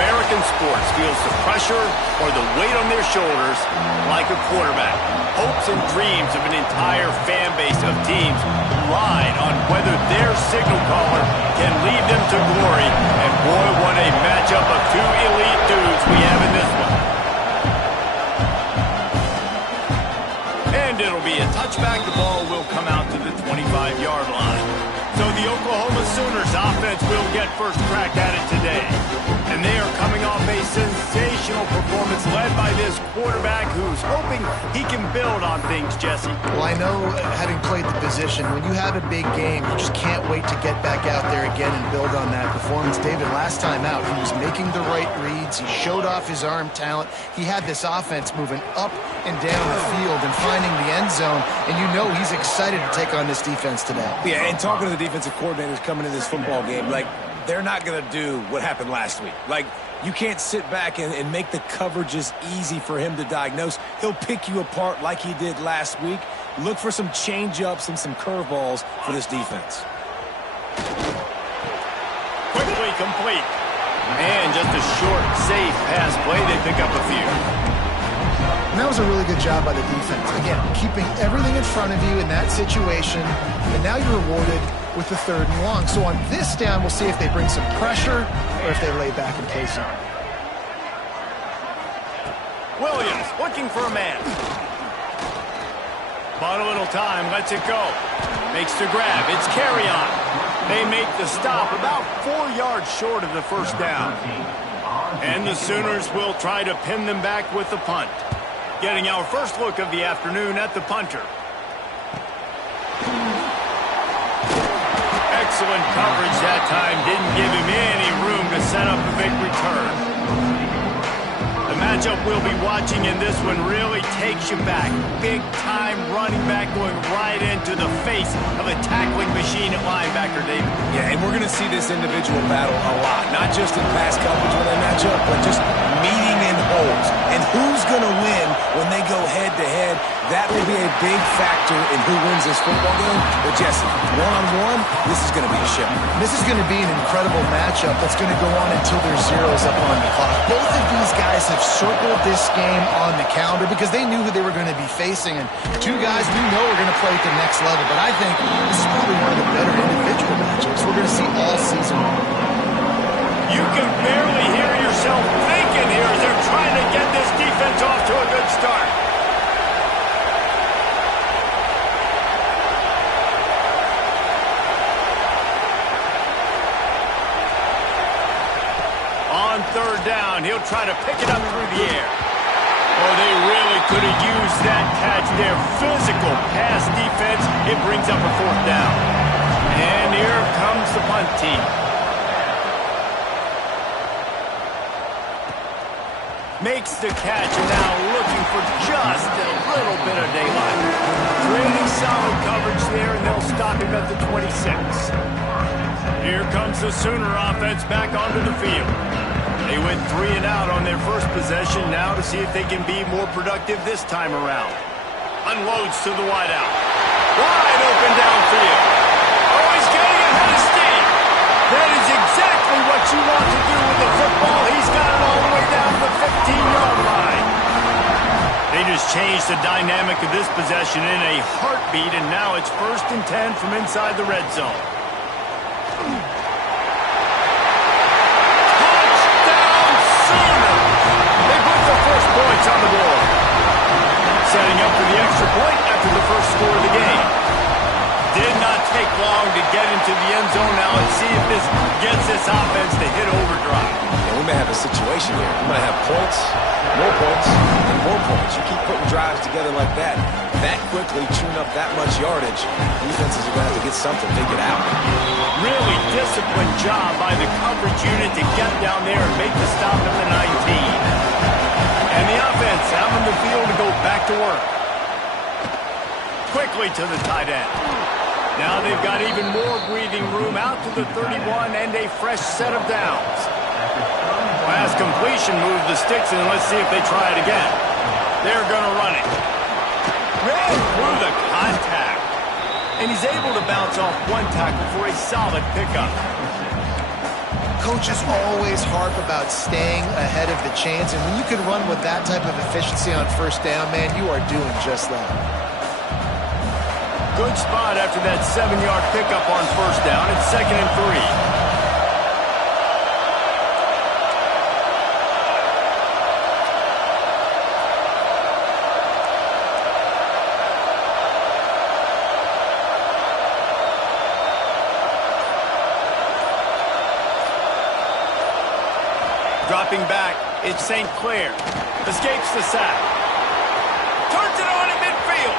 American sports feels the pressure or the weight on their shoulders like a quarterback. Hopes and dreams of an entire fan base of teams ride on whether their signal caller can lead them to glory. And boy, what a matchup of two elite dudes we have in this one. And it'll be a touchback. The ball will come out to the 25-yard line. So the Oklahoma Sooners offense will get first crack at it today. And they are coming off a sensational performance led by this quarterback who's hoping he can build on things, Jesse. Well, I know, having played the position, when you have a big game, you just can't wait to get back out there again and build on that performance. David, last time out, he was making the right reads. He showed off his arm talent. He had this offense moving up and down the field and finding the end zone. And you know he's excited to take on this defense today. Yeah, and talking to the defensive coordinators coming into this football game, like, they're not going to do what happened last week. Like, you can't sit back and make the coverages easy for him to diagnose. He'll pick you apart like he did last week. Look for some change-ups and some curveballs for this defense. Quickly complete. And just a short, safe pass play. They pick up a few. And that was a really good job by the defense. Again, keeping everything in front of you in that situation. And now you're rewarded with the 3rd and long. So on this down, we'll see if they bring some pressure or if they lay back and pace it. Williams looking for a man. Bought a little time, lets it go. Makes the grab, it's carry on. They make the stop about 4 yards short of the first down. And the Sooners will try to pin them back with the punt. Getting our first look of the afternoon at the punter. Excellent coverage that time. Didn't give him any room to set up a big return. The matchup we'll be watching in this one really takes you back. Big-time running back going right into the face of a tackling machine at linebacker, David. Yeah, and we're going to see this individual battle a lot. Not just in pass coverage when they match up, but just meeting in holes. And who's going to win when they go head-to-head? That will be a big factor in who wins this football game. But, Jesse, one-on-one, this is going to be a show. This is going to be an incredible matchup that's going to go on until there's zeros up on the clock. Both of these guys have circled this game on the calendar because they knew who they were going to be facing. And two guys we know are going to play at the next level. But I think this is probably one of the better individual matchups we're going to see all season long. You can barely hear yourself thinking here as they're trying to get this defense off to a good start. On 3rd down, he'll try to pick it up through the air. Oh, they really could have used that catch there. Physical pass defense. It brings up a 4th down. And here comes the punt team. Makes the catch and now looking for just a little bit of daylight. Really solid coverage there, and they'll stop him at the 26. Here comes the Sooner offense back onto the field. They went 3 and out on their first possession, now to see if they can be more productive this time around. Unloads to the wideout. Wide open downfield. Oh, he's getting ahead of steam. That is exactly what you want to do with the football. He's got it all the way down to the 15-yard line. They just changed the dynamic of this possession in a heartbeat, and now it's 1st and 10 from inside the red zone. Touchdown Sooners! They put the first points on the board. Setting up for the extra point after the first score of the game. Did not take long to get into the end zone. Now let's see if this gets this offense to hit overdrive. Yeah, we may have a situation here. We might have points, and more points. You keep putting drives together like that quickly, tune up that much yardage, defenses are going to have to get something figured out. Really disciplined job by the coverage unit to get down there and make the stop at the 19. And the offense out on the field to go back to work. Quickly to the tight end. Now they've got even more breathing room out to the 31 and a fresh set of downs. Pass completion moved the sticks, and let's see if they try it again. They're going to run it. Ran through the contact. And he's able to bounce off one tackle for a solid pickup. Coaches always harp about staying ahead of the chains, and when you can run with that type of efficiency on first down, man, you are doing just that. Good spot after that 7-yard pickup on first down. It's 2nd and 3. Dropping back, it's St. Clair. Escapes the sack. Turns it on in midfield.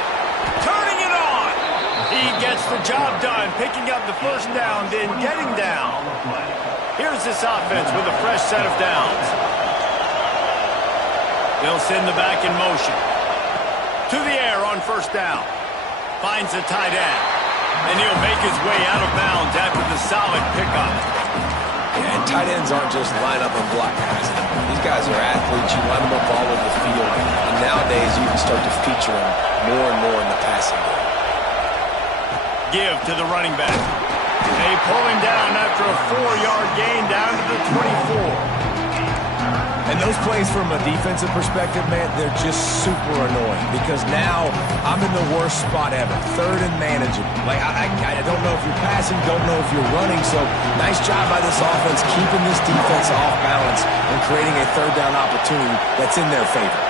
Turning it on. He gets the job done, picking up the first down, then getting down. Here's this offense with a fresh set of downs. They'll send the back in motion. To the air on first down. Finds a tight end. And he'll make his way out of bounds after the solid pickup. Yeah, and tight ends aren't just line up and block guys. These guys are athletes. You line them up all over the field. And nowadays, you can start to feature them more and more in the passing game. Give to the running back. They pull him down after a 4-yard gain down to the 24. And those plays from a defensive perspective, man, they're just super annoying because now I'm in the worst spot ever. 3rd and manageable. Like, I don't know if you're passing, don't know if you're running. So nice job by this offense keeping this defense off balance and creating a 3rd down opportunity that's in their favor.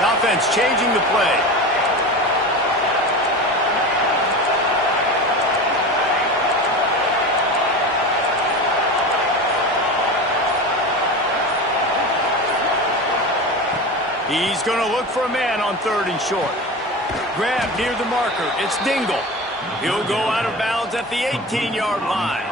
The offense changing the play. He's going to look for a man on 3rd and short. Grab near the marker. It's Dingle. He'll go out of bounds at the 18-yard line.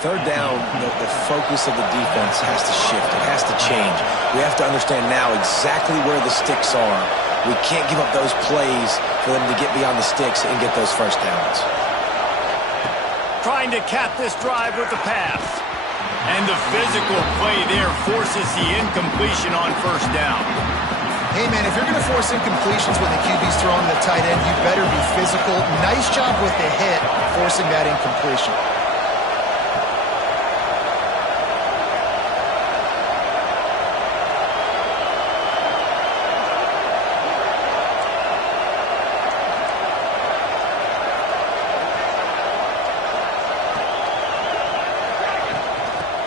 3rd down, the focus of the defense has to shift. It has to change. We have to understand now exactly where the sticks are. We can't give up those plays for them to get beyond the sticks and get those first downs. Trying to cap this drive with the pass. And the physical play there forces the incompletion on first down. Hey, man, if you're going to force incompletions when the QB's throwing the tight end, you better be physical. Nice job with the hit, forcing that incompletion.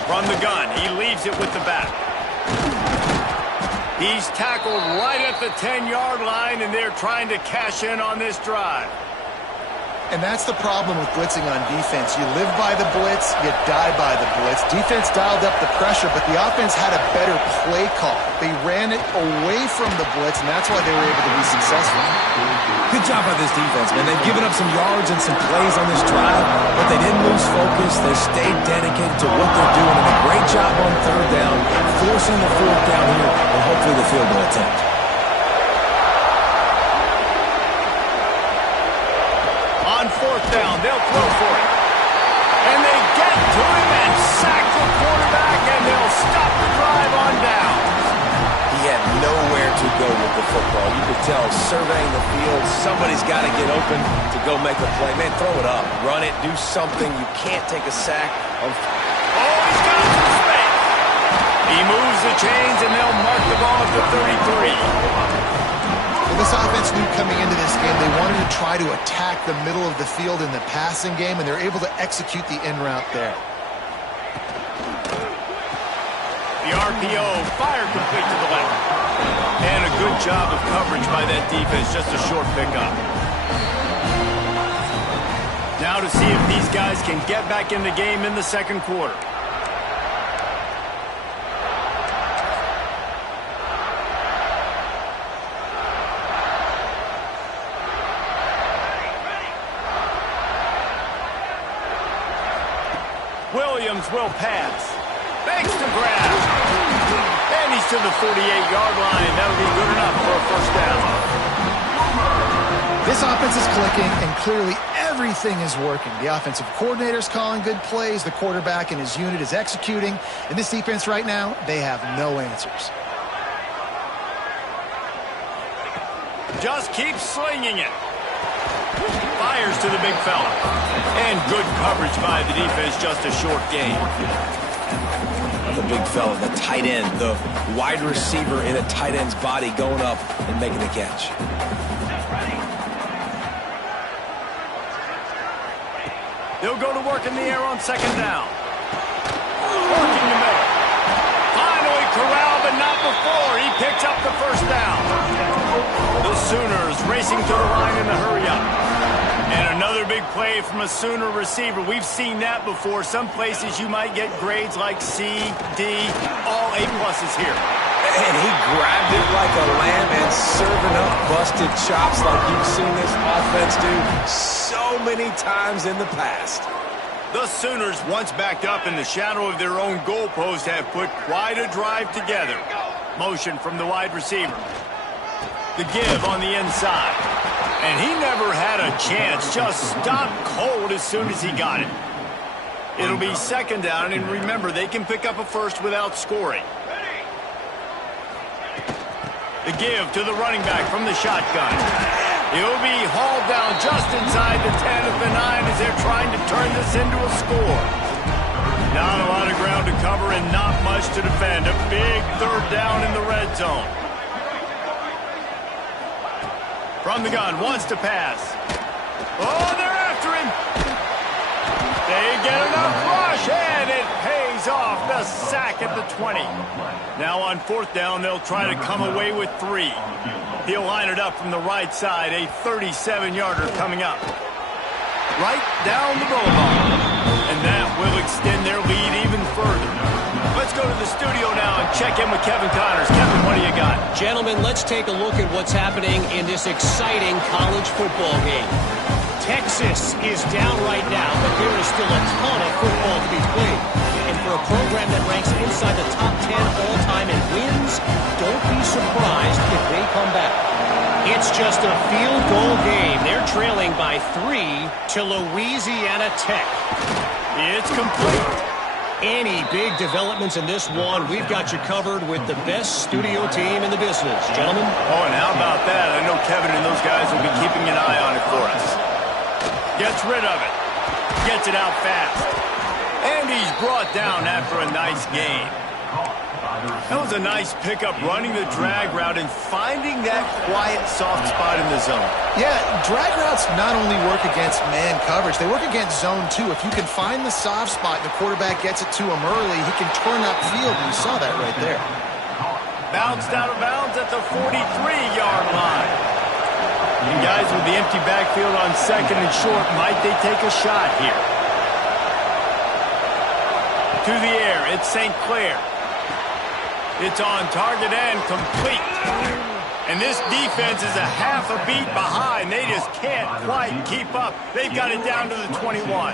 From the gun, he leaves it with the back. He's tackled right at the 10-yard line, and they're trying to cash in on this drive. And that's the problem with blitzing on defense. You live by the blitz, you die by the blitz. Defense dialed up the pressure, but the offense had a better play call. They ran it away from the blitz, and that's why they were able to be successful. Good job by this defense, man. They've given up some yards and some plays on this drive, but they didn't lose focus. They stayed dedicated to what they're doing, and a great job on 3rd down, forcing the 4th down here, and hopefully the field goal attempt. On 4th down, they'll throw for it. And they get to him and sack the quarterback, and they'll stop the drive on down. He had nowhere to go with the football. You could tell surveying the field, somebody's got to get open to go make a play. Man, throw it up. Run it. Do something. You can't take a sack. Oh, he's got some space. He moves the chains, and they'll mark the ball at the 33. Well, this offense knew coming into this game they wanted to try to attack the middle of the field in the passing game, and they're able to execute the in route there. The RPO, fire complete to the left. And a good job of coverage by that defense, just a short pickup. Now to see if these guys can get back in the game in the 2nd quarter. Williams will pass. Fakes the grab. And he's to the 48-yard line. That'll be good enough for a first down. This offense is clicking, and clearly everything is working. The offensive coordinator's calling good plays. The quarterback and his unit is executing. And this defense right now, they have no answers. Just keep slinging it. Fires to the big fella. And good coverage by the defense, just a short gain. The big fella, the tight end, the wide receiver in a tight end's body going up and making the catch. They'll go to work in the air on second down. Working the middle. Finally corralled, but not before. He picks up the first down. The Sooners racing to the line in the hurry-up. And another big play from a Sooner receiver. We've seen that before. Some places you might get grades like C, D, all A-pluses here. And he grabbed it like a lamb and serving up busted chops like you've seen this offense do so many times in the past. The Sooners, once backed up in the shadow of their own goalpost, have put quite a drive together. Motion from the wide receiver. The give on the inside. And he never had a chance. Just stopped cold as soon as he got it. It'll be second down, and remember, they can pick up a first without scoring. The give to the running back from the shotgun. He'll be hauled down just inside the 10 at the 9 as they're trying to turn this into a score. Not a lot of ground to cover and not much to defend. A big third down in the red zone. From the gun, wants to pass. Oh, they're after him. They get enough rush, and it pays off. The sack at the 20. Now on fourth down, they'll try to come away with 3. He'll line it up from the right side. A 37-yarder coming up. Right down the boulevard. And that will extend their lead even further. Let's go to the studio now and check in with Kevin Connors. Kevin, what do you got? Gentlemen, let's take a look at what's happening in this exciting college football game. Texas is down right now, but there is still a ton of football to be played. And for a program that ranks inside the top 10 all-time in wins, don't be surprised if they come back. It's just a field goal game. They're trailing by 3 to Louisiana Tech. It's complete. Any big developments in this one, we've got you covered with the best studio team in the business. Gentlemen? Oh, and how about that? I know Kevin and those guys will be keeping an eye on it for us. Gets rid of it. Gets it out fast. And he's brought down after a nice gain. That was a nice pickup, running the drag route and finding that quiet, soft spot in the zone. Yeah, drag routes not only work against man coverage, they work against zone too. If you can find the soft spot and the quarterback gets it to him early, he can turn upfield, and you saw that right there. Bounced out of bounds at the 43-yard line. And guys with the empty backfield on second and short, might they take a shot here? To the air, it's St. Clair. It's on target and complete. And this defense is a half a beat behind. They just can't quite keep up. They've got it down to the 21.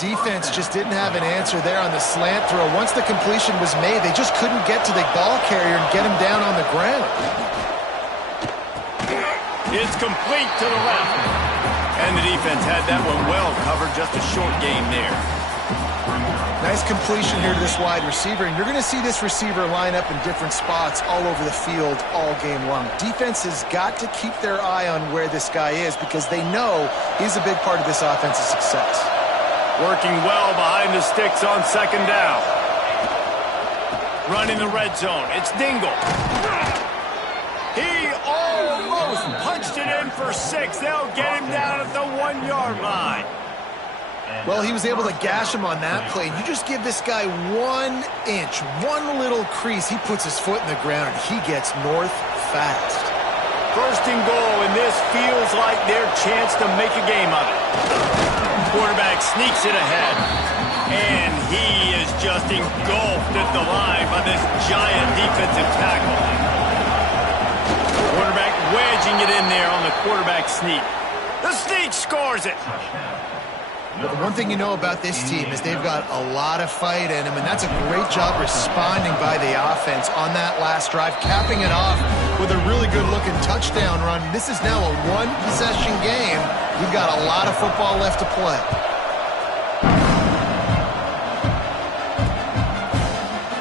Defense just didn't have an answer there on the slant throw. Once the completion was made, they just couldn't get to the ball carrier and get him down on the ground. It's complete to the left. And the defense had that one well covered. Just a short game there. Nice completion here to this wide receiver, and you're going to see this receiver line up in different spots all over the field all game long. Defense has got to keep their eye on where this guy is because they know he's a big part of this offense's success. Working well behind the sticks on second down. Running the red zone. It's Dingle. He almost punched it in for 6. They'll get him down at the 1-yard line. Well, he was able to gash him on that play. You just give this guy 1 inch, one little crease, he puts his foot in the ground, and he gets north fast. First and goal, and this feels like their chance to make a game of it. Quarterback sneaks it ahead, and he is just engulfed at the line by this giant defensive tackle. Quarterback wedging it in there on the quarterback sneak. The sneak scores it. But the one thing you know about this team is they've got a lot of fight in them, and that's a great job responding by the offense on that last drive, capping it off with a really good-looking touchdown run. This is now a one-possession game. We've got a lot of football left to play.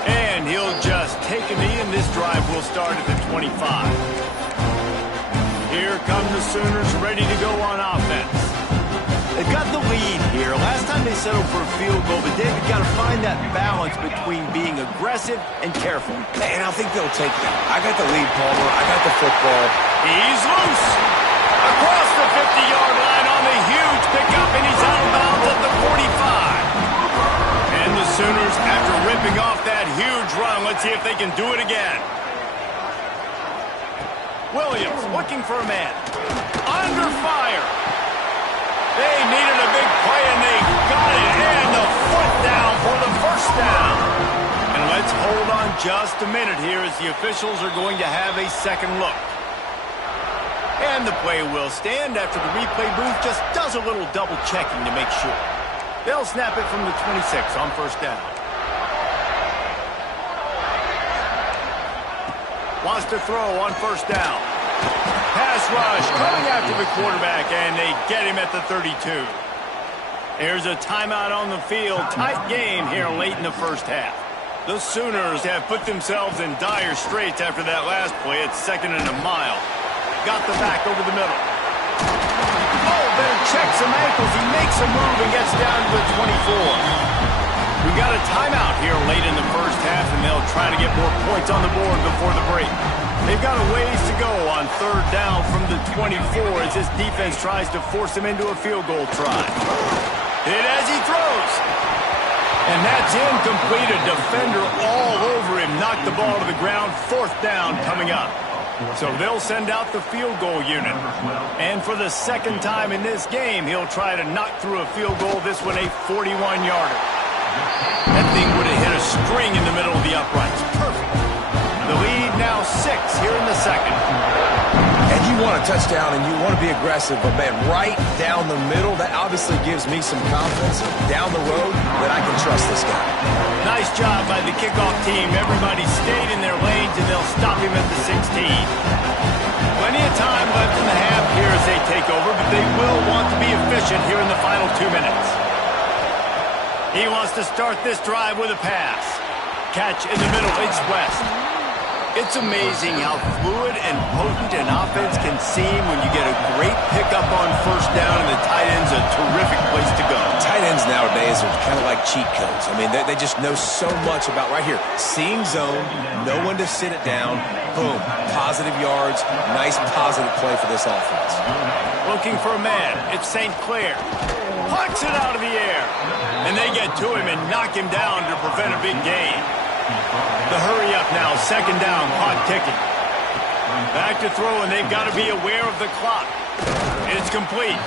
And he'll just take a knee, and this drive will start at the 25. Here come the Sooners ready to go on offense. They've got the lead here. Last time they settled for a field goal, but David got to find that balance between being aggressive and careful. And I think they'll take that. I got the lead, Palmer. I got the football. He's loose. Across the 50-yard line on the huge pickup, and he's out of bounds at the 45. And the Sooners, after ripping off that huge run, let's see if they can do it again. Williams looking for a man. Under fire. They needed a big play, and they got it. And the foot down for the first down. And let's hold on just a minute here as the officials are going to have a second look. And the play will stand after the replay booth just does a little double checking to make sure. They'll snap it from the 26 on first down. Wants to throw on first down. Pass rush coming after the quarterback, and they get him at the 32. There's a timeout on the field. Tight game here late in the first half. The Sooners have put themselves in dire straits after that last play. It's 2nd and a mile. Got the back over the middle. Oh, better check some ankles. He makes a move and gets down to the 24. We got a timeout here late in the first half, and they'll try to get more points on the board before the break. They've got a ways to go on third down from the 24 as this defense tries to force him into a field goal try. Hit as he throws. And that's incomplete. A defender all over him. Knocked the ball to the ground. 4th down coming up. So they'll send out the field goal unit. And for the second time in this game, he'll try to knock through a field goal. This one a 41-yarder. That thing would have hit a string in the middle of the uprights. Perfect. The lead now 6 here in the second. And you want a touchdown and you want to be aggressive, but man, right down the middle, that obviously gives me some confidence down the road that I can trust this guy. Nice job by the kickoff team. Everybody stayed in their lanes, and they'll stop him at the 16. Plenty of time left in the half here as they take over, but they will want to be efficient here in the final 2 minutes. He wants to start this drive with a pass. Catch in the middle, it's West. It's amazing how fluid and potent an offense can seem when you get a great pickup on first down, and the tight end's a terrific place to go. Tight ends nowadays are kind of like cheat codes. I mean, they just know so much about right here. Seeing zone, know when to sit it down, boom, positive yards, nice positive play for this offense. Looking for a man, it's St. Clair. Pucks it out of the air. And they get to him and knock him down to prevent a big gain. The hurry up now, 2nd down, clock ticking. Back to throw, and they've got to be aware of the clock. It's complete.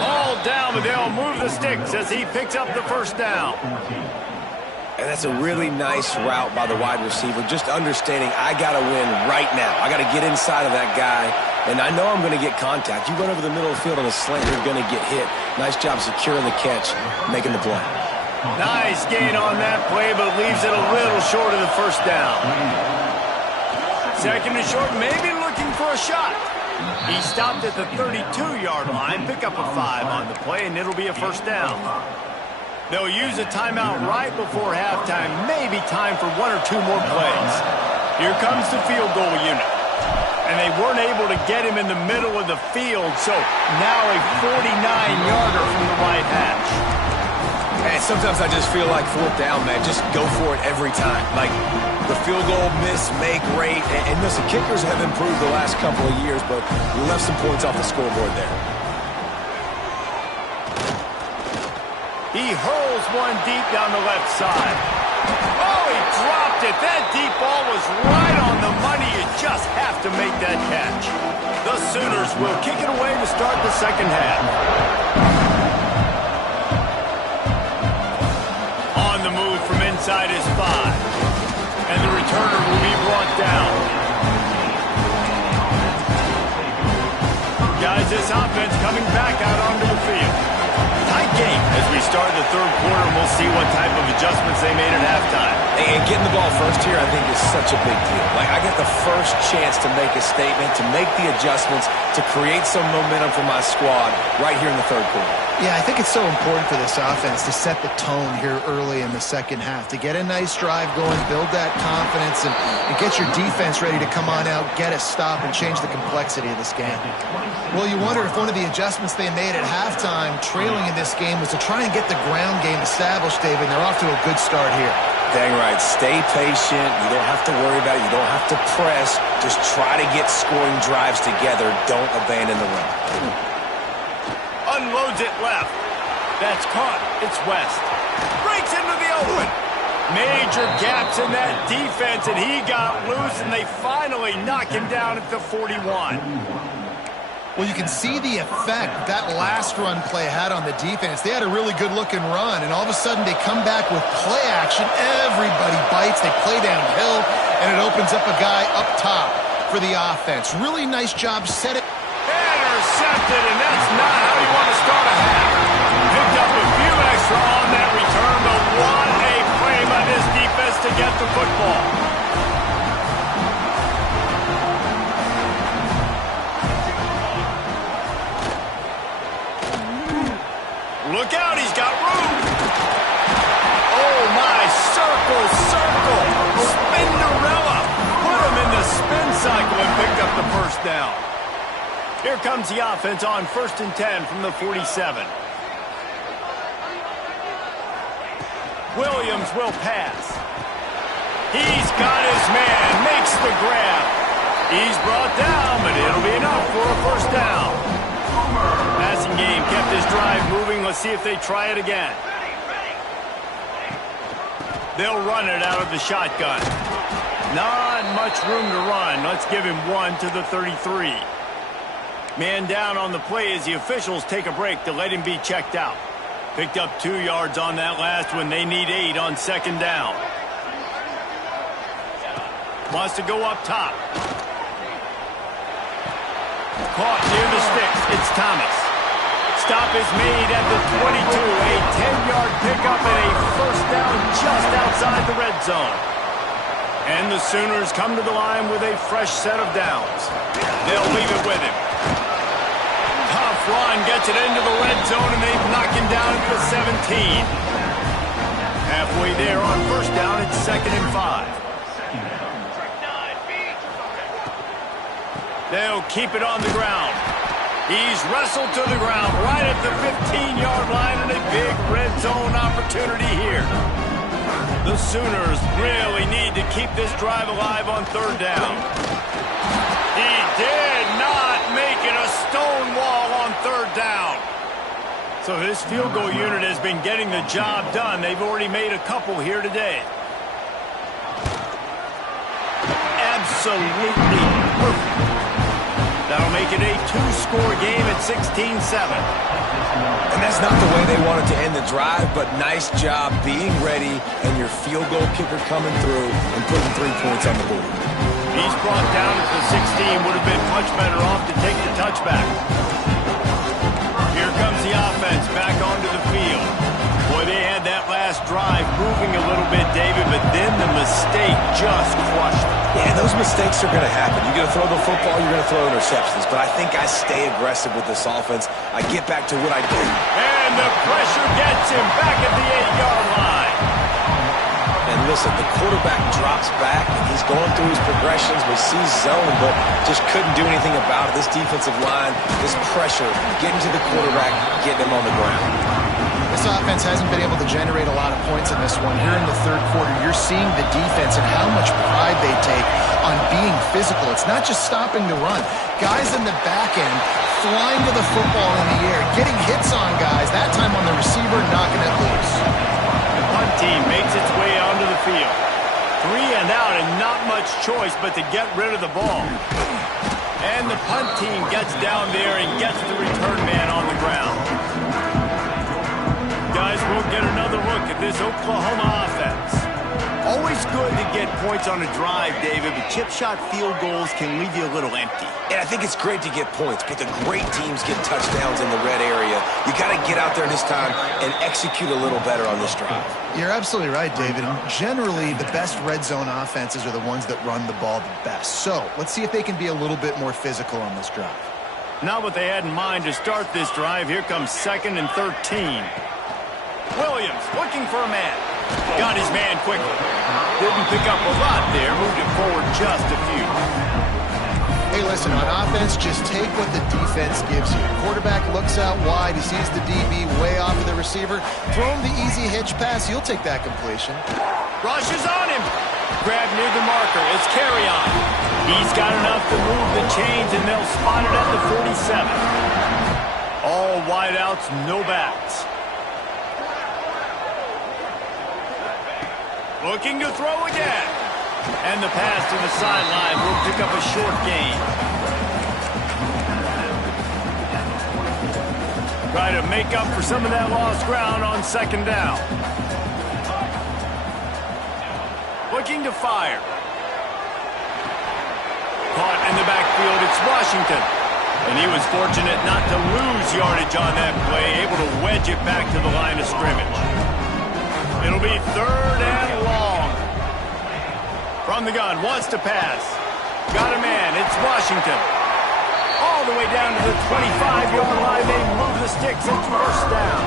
All down, but they'll move the sticks as he picks up the first down. And that's a really nice route by the wide receiver, just understanding I got to win right now. I got to get inside of that guy, and I know I'm going to get contact. You run over the middle of the field on a slant, you're going to get hit. Nice job securing the catch, making the play. Nice gain on that play, but leaves it a little short of the first down. 2nd and short, maybe looking for a shot. He stopped at the 32-yard line, pick up a 5 on the play, and it'll be a first down. They'll use a timeout right before halftime, maybe time for 1 or 2 more plays. Here comes the field goal unit. And they weren't able to get him in the middle of the field, so now a 49-yarder from the right hash. And sometimes I just feel like 4th down, man, just go for it every time. Like the field goal miss, make rate. And listen, kickers have improved the last couple of years, but we left some points off the scoreboard there. He hurls one deep down the left side. Oh, he dropped it. That deep ball was right on the money. You just have to make that catch. The Sooners will kick it away to start the second half. On the move from inside his 5. And the returner will be brought down. Guys, this offense coming back out onto the field. Tight game as as we start the third quarter, and we'll see what type of adjustments they made at halftime. And getting the ball first here, I think, is such a big deal. Like, I get the first chance to make a statement, to make the adjustments, to create some momentum for my squad right here in the third quarter. Yeah, I think it's so important for this offense to set the tone here early in the second half, to get a nice drive going, build that confidence, and get your defense ready to come on out, get a stop, and change the complexity of this game. Well, you wonder if one of the adjustments they made at halftime, trailing in this game, was to try and get the ground game established, David, and they're off to a good start here. Dang right. Stay patient. You don't have to worry about it. You don't have to press. Just try to get scoring drives together. Don't abandon the run. Unloads it left. That's caught. It's West. Breaks into the open. Major gaps in that defense, and he got loose, and they finally knock him down at the 41. Well, you can see the effect that last run play had on the defense. They had a really good-looking run, and all of a sudden they come back with play action. Everybody bites. They play downhill, and it opens up a guy up top for the offense. Really nice job setting. Intercepted, and that's not how you want to start a half. Picked up a few extra on that return, but what a play by this defense to get the football. Look out, he's got room. Oh, my, circle, Spinderella. Put him in the spin cycle and picked up the first down. Here comes the offense on 1st and 10 from the 47. Williams will pass. He's got his man, makes the grab. He's brought down, but it'll be enough for a first down. Passing game kept this drive moving. Let's see if they try it again. They'll run it out of the shotgun. Not much room to run. Let's give him one to the 33. Man down on the play as the officials take a break to let him be checked out. Picked up 2 yards on that last one. They need 8 on second down. Wants to go up top. Caught near the sticks. It's Thomas. Stop is made at the 22. A 10-yard pickup and a first down just outside the red zone. And the Sooners come to the line with a fresh set of downs. They'll leave it with him. Tough run gets it into the red zone, and they knock him down to the 17. Halfway there on first down, it's 2nd and 5. They'll keep it on the ground. He's wrestled to the ground right at the 15-yard line, and a big red zone opportunity here. The Sooners really need to keep this drive alive on third down. He did not make it a stone wall on third down. So this field goal unit has been getting the job done. They've already made a couple here today. Absolutely perfect. That'll make it a 2-score game at 16-7. And that's not the way they wanted to end the drive, but nice job being ready and your field goal kicker coming through and putting 3 points on the board. He's brought down at the 16. Would have been much better off to take the touchback. Here comes the offense back onto the field. Boy, they had that last drive moving a little bit, David, but then the mistake just crushed them. Yeah, those mistakes are going to happen. You're going to throw the football, you're going to throw interceptions. But I think I stay aggressive with this offense. I get back to what I do. And the pressure gets him back at the 8-yard line. And listen, the quarterback drops back, and he's going through his progressions. We see zone, but just couldn't do anything about it. This defensive line, this pressure, getting to the quarterback, getting him on the ground. This offense hasn't been able to generate a lot of points in this one. Here in the third quarter, you're seeing the defense and how much pride they take on being physical. It's not just stopping the run. Guys in the back end flying to the football in the air, getting hits on guys, that time on the receiver, knocking it loose. The punt team makes its way onto the field. 3 and out and not much choice but to get rid of the ball. And the punt team gets down there and gets the return man on the ground. Guys, we'll get another look at this Oklahoma offense. Always always good to get points on a drive, David, but chip shot field goals can leave you a little empty. And I think it's great to get points, but the great teams get touchdowns in the red area. You got to get out there this time and execute a little better on this drive. You're absolutely right, David. And generally, the best red zone offenses are the ones that run the ball the best. So let's see if they can be a little bit more physical on this drive. Not what they had in mind to start this drive. Here comes 2nd and 13. Williams looking for a man. Got his man quickly. Didn't pick up a lot there. Moved it forward just a few. Hey, listen, on offense, just take what the defense gives you. Quarterback looks out wide. He sees the DB way off of the receiver. Throw him the easy hitch pass. You'll take that completion. Rush is on him. Grab near the marker. It's carry on. He's got enough to move the chains, and they'll spot it at the 47. All wideouts, no backs. Looking to throw again. And the pass to the sideline will pick up a short gain. Try to make up for some of that lost ground on 2nd down. Looking to fire. Caught in the backfield, it's Washington. And he was fortunate not to lose yardage on that play, able to wedge it back to the line of scrimmage. It'll be 3rd and long. From the gun, wants to pass. Got a man, it's Washington. All the way down to the 25-yard line, they move the sticks, it's 1st down.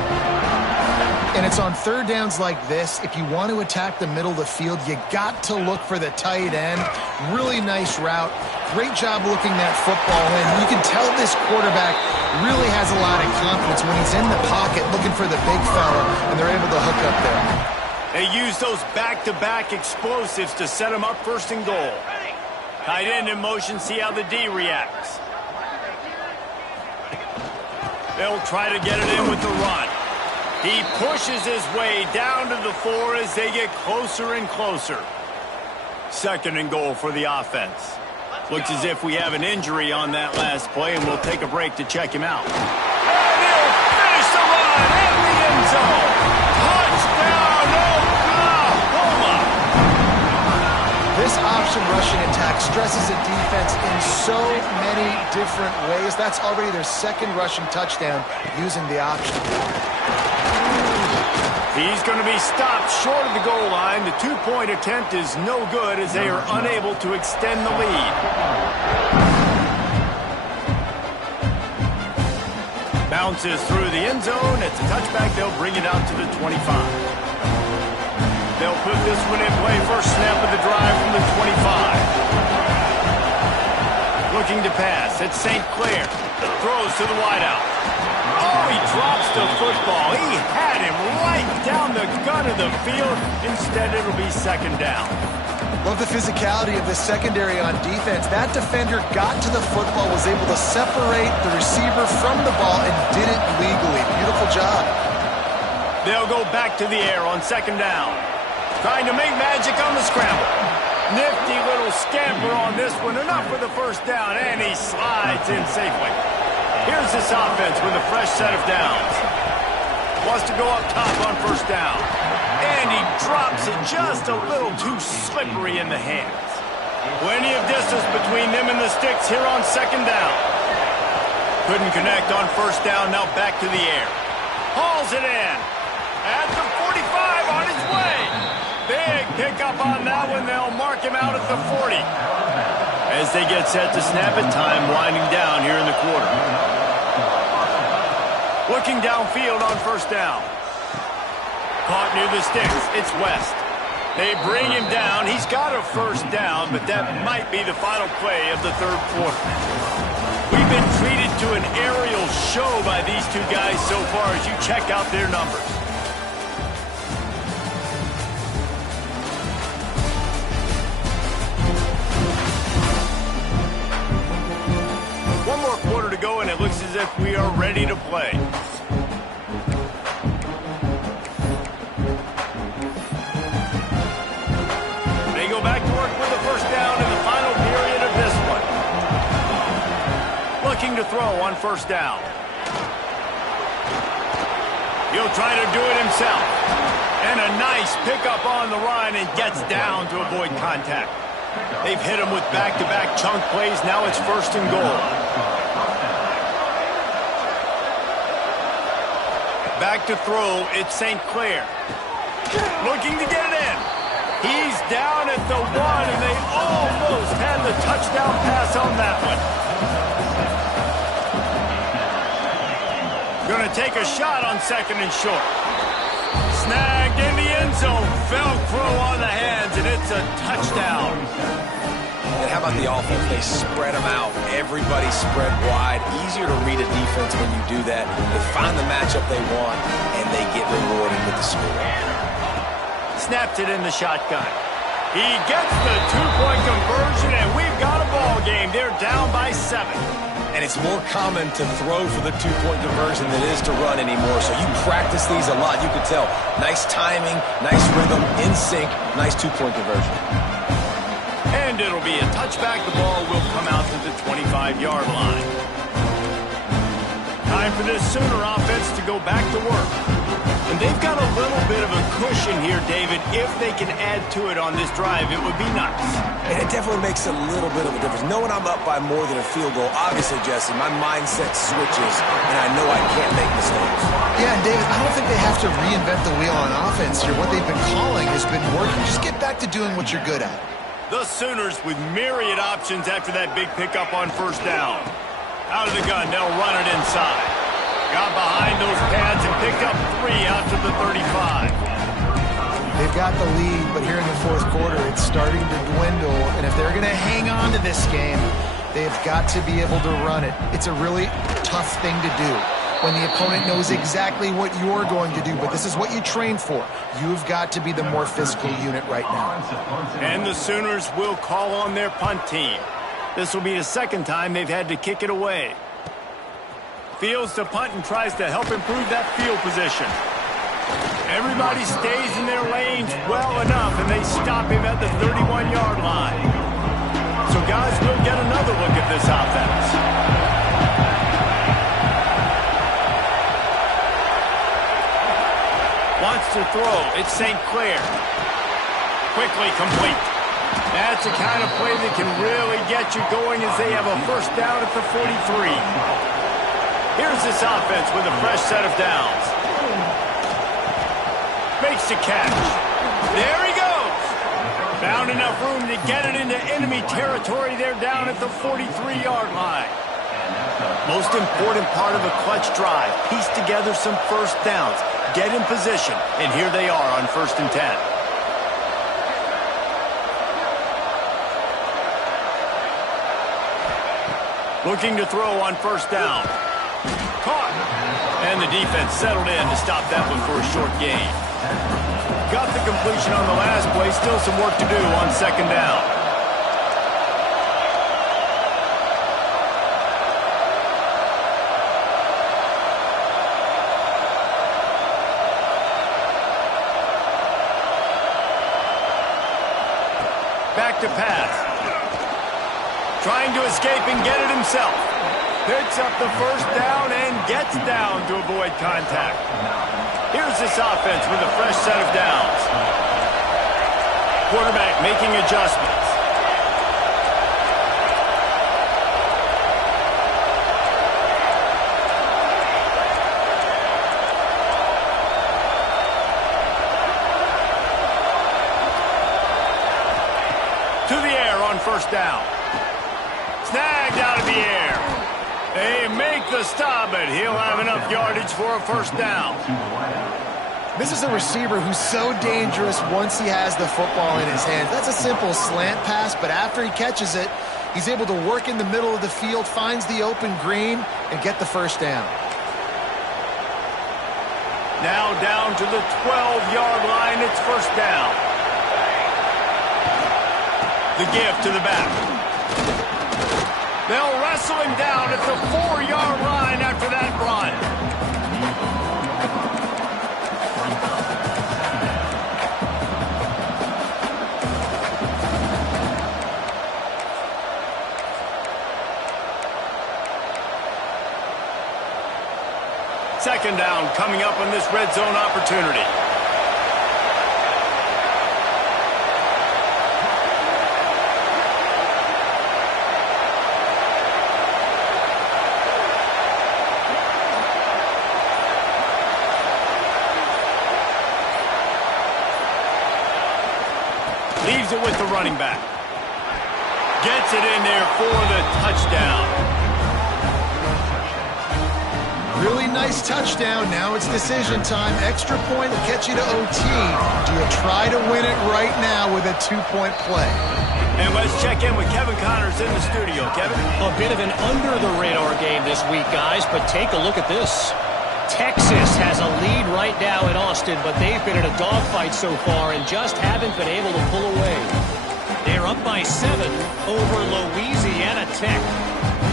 And it's on 3rd downs like this. If you want to attack the middle of the field, you got to look for the tight end. Really nice route. Great job looking that football in. You can tell this quarterback really has a lot of confidence when he's in the pocket looking for the big fella, and they're able to hook up there. They use those back-to-back explosives to set him up 1st and goal. Tight end in motion, see how the D reacts. They'll try to get it in with the run. He pushes his way down to the 4 as they get closer and closer. 2nd and goal for the offense. Looks as if we have an injury on that last play, and we'll take a break to check him out. And he'll finish the run in the end zone. Touchdown, Oklahoma! This option rushing attack stresses a defense in so many different ways. That's already their 2nd rushing touchdown using the option. He's going to be stopped short of the goal line. The 2-point attempt is no good as they are unable to extend the lead. Bounces through the end zone. It's a touchback. They'll bring it out to the 25. They'll put this one in play. First snap of the drive from the 25. Looking to pass. It's St. Clair. Throws to the wideout. Oh, he drops the football. He had him right down the gut of the field. Instead, it'll be 2nd down. Love the physicality of the secondary on defense. That defender got to the football, was able to separate the receiver from the ball, and did it legally. Beautiful job. They'll go back to the air on 2nd down. Trying to make magic on the scramble. Nifty little scamper on this one. Enough for the 1st down, and he slides in safely. Here's this offense with a fresh set of downs. Wants to go up top on 1st down. And he drops it just a little too slippery in the hands. Plenty of distance between them and the sticks here on 2nd down. Couldn't connect on 1st down, now back to the air. Hauls it in. At the 45 on his way. Big pickup on that one. They'll mark him out at the 40. As they get set to snap it, time winding down here in the quarter. Looking downfield on 1st down. Caught near the sticks. It's West. They bring him down. He's got a 1st down, but that might be the final play of the 3rd quarter. We've been treated to an aerial show by these two guys so far as you check out their numbers. One more quarter to go, and it looks as if we are ready to play. They go back to work with the 1st down in the final period of this one. Looking to throw on 1st down. He'll try to do it himself. And a nice pickup on the run and gets down to avoid contact. They've hit him with back-to-back chunk plays. Now it's 1st and goal. Back to throw, it's St. Clair. Looking to get it in. He's down at the 1, and they almost had the touchdown pass on that one. Going to take a shot on 2nd and short. Snagged in the end zone. Velcro on the hands, and it's a touchdown. And how about the offense? They spread them out. Everybody spread wide. Easier to read a defense when you do that. They find the matchup they want, and they get rewarded with the score. Snaps it in the shotgun. He gets the 2-point conversion, and we've got a ball game. They're down by 7. And it's more common to throw for the 2-point conversion than it is to run anymore. So you practice these a lot. You can tell. Nice timing, nice rhythm, in sync, nice 2-point conversion. And it'll be a touchback. The ball will come out to the 25-yard line. Time for this Sooner offense to go back to work. And they've got a little bit of a cushion here, David. If they can add to it on this drive, it would be nice. And it definitely makes a little bit of a difference. Knowing I'm up by more than a field goal, obviously, Jesse, my mindset switches, and I know I can't make mistakes. Yeah, and David, I don't think they have to reinvent the wheel on offense here. What they've been calling has been working. Just get back to doing what you're good at. The Sooners with myriad options after that big pickup on 1st down. Out of the gun, they'll run it inside. Got behind those pads and picked up 3 out to the 35. They've got the lead, but here in the 4th quarter, it's starting to dwindle. And if they're going to hang on to this game, they've got to be able to run it. It's a really tough thing to do when the opponent knows exactly what you're going to do, but this is what you train for. You've got to be the more physical unit right now. And the Sooners will call on their punt team. This will be the 2nd time they've had to kick it away. Fields the punt and tries to help improve that field position. Everybody stays in their lanes well enough, and they stop him at the 31-yard line. So, guys, we'll get another look at this offense. Wants to throw. It's St. Clair. Quickly complete. That's the kind of play that can really get you going as they have a 1st down at the 43. Here's this offense with a fresh set of downs. Makes the catch. There he goes. Found enough room to get it into enemy territory. They're down at the 43-yard line. Most important part of a clutch drive. Piece together some 1st downs. Get in position. And here they are on 1st and 10. Looking to throw on 1st down. Caught. And the defense settled in to stop that one for a short gain. Got the completion on the last play. Still some work to do on 2nd down. Back to pass. Trying to escape and get it himself. Picks up the 1st down and gets down to avoid contact. Here's this offense with a fresh set of downs. Quarterback making adjustments. To the air on 1st down. Snagged out of the air. They make the stop, but he'll have enough yardage for a 1st down. This is a receiver who's so dangerous once he has the football in his hands. That's a simple slant pass, but after he catches it, he's able to work in the middle of the field, finds the open green, and get the 1st down. Now down to the 12-yard line. It's 1st down. The give to the back. They'll wrestle him down at the 4-yard line after that run. Second down coming up on this red zone opportunity. Leaves it with the running back. Gets it in there for the touchdown. Really nice touchdown. Now it's decision time. Extra point will get you to OT. Do you try to win it right now with a 2-point play? And let's check in with Kevin Connors in the studio. Kevin? A bit of an under-the-radar game this week, guys, but take a look at this. Texas has a lead right now in Austin, but they've been in a dogfight so far and just haven't been able to pull away. They're up by 7 over Louisiana Tech.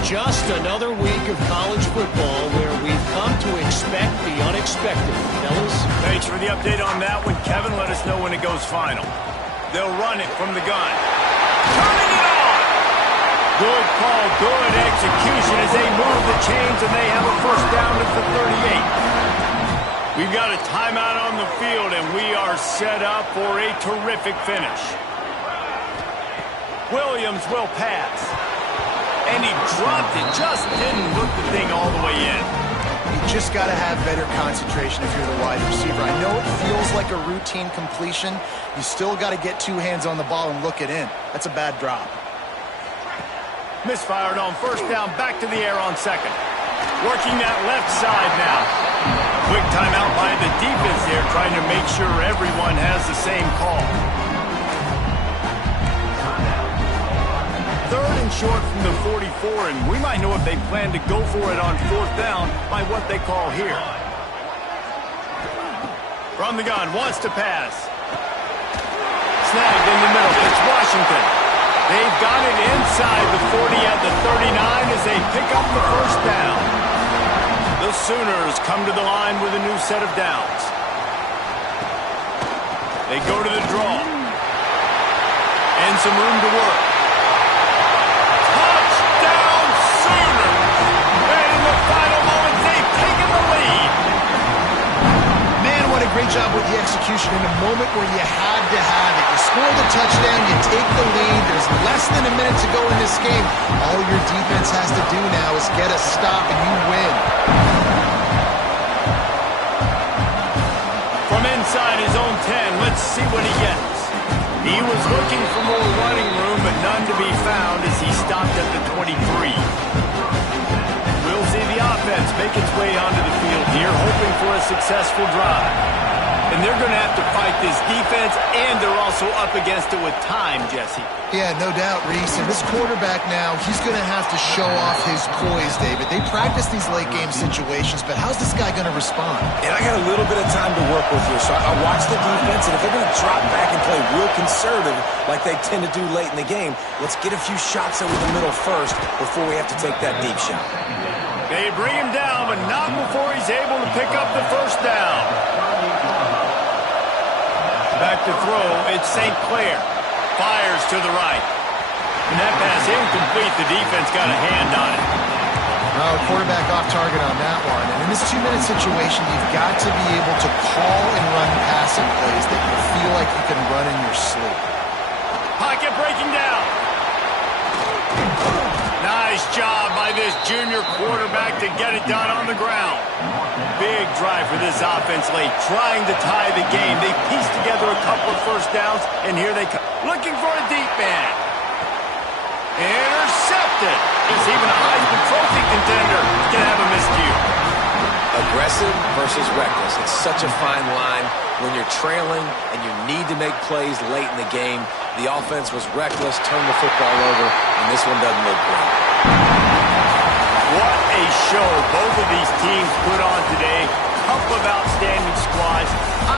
Just another week of college football where we've come to expect the unexpected. Fellas? Thanks for the update on that one, Kevin. Let us know when it goes final. They'll run it from the gun. Turning it on! Good call, good execution as they move the chains, and they have a first down at the 38. We've got a timeout on the field, and we are set up for a terrific finish. Williams will pass. And he dropped it, just didn't look the thing all the way in. You just got to have better concentration if you're the wide receiver. I know it feels like a routine completion. You still got to get 2 hands on the ball and look it in. That's a bad drop. Misfired on first down, back to the air on second. Working that left side now. Quick timeout by the defense there, trying to make sure everyone has the same call. 3rd and short from the 44, and we might know if they plan to go for it on 4th down by what they call here. From the gun, wants to pass. Snagged in the middle, it's Washington. They've got it inside the 40 at the 39 as they pick up the first down. The Sooners come to the line with a new set of downs. They go to the draw. And some room to work. Touchdown Sooners! And in the final moments, they've taken the lead. Man, what a great job with the execution in a moment where you had to have it. You score the touchdown, you take the lead. There's less than a minute to go in this game. All your defense has to do now is get a stop and you win. From inside his own 10, let's see what he gets. He was looking for more running room, but none to be found as he stopped at the 23. We'll see the offense make its way onto the field here, hoping for a successful drive. And they're going to have to fight this defense, and they're also up against it with time, Jesse. Yeah, no doubt, Reese. And this quarterback now, he's going to have to show off his poise, David. They practice these late-game situations, but how's this guy going to respond? And I got a little bit of time to work with here, so I watch the defense, and if they're going to drop back and play real conservative like they tend to do late in the game, let's get a few shots over the middle first before we have to take that deep shot. They bring him down, but not before he's able to pick up the first down. Back to throw, it's St. Clair. Fires to the right. And that pass incomplete. The defense got a hand on it. Well, quarterback off target on that one. And in this 2-minute situation, you've got to be able to call and run passing plays that you feel like you can run in your sleep. Pocket breaking down. Nice job by this junior quarterback to get it done on the ground. Big drive for this offense late, trying to tie the game. They pieced together a couple of first downs, and here they come. Looking for a deep man. Intercepted. It's even a Heisman Trophy contender can have a miscue. Aggressive versus reckless. It's such a fine line when you're trailing and you need to make plays late in the game. The offense was reckless, turned the football over, and this one doesn't look great. What a show both of these teams put on today. Couple of outstanding squads.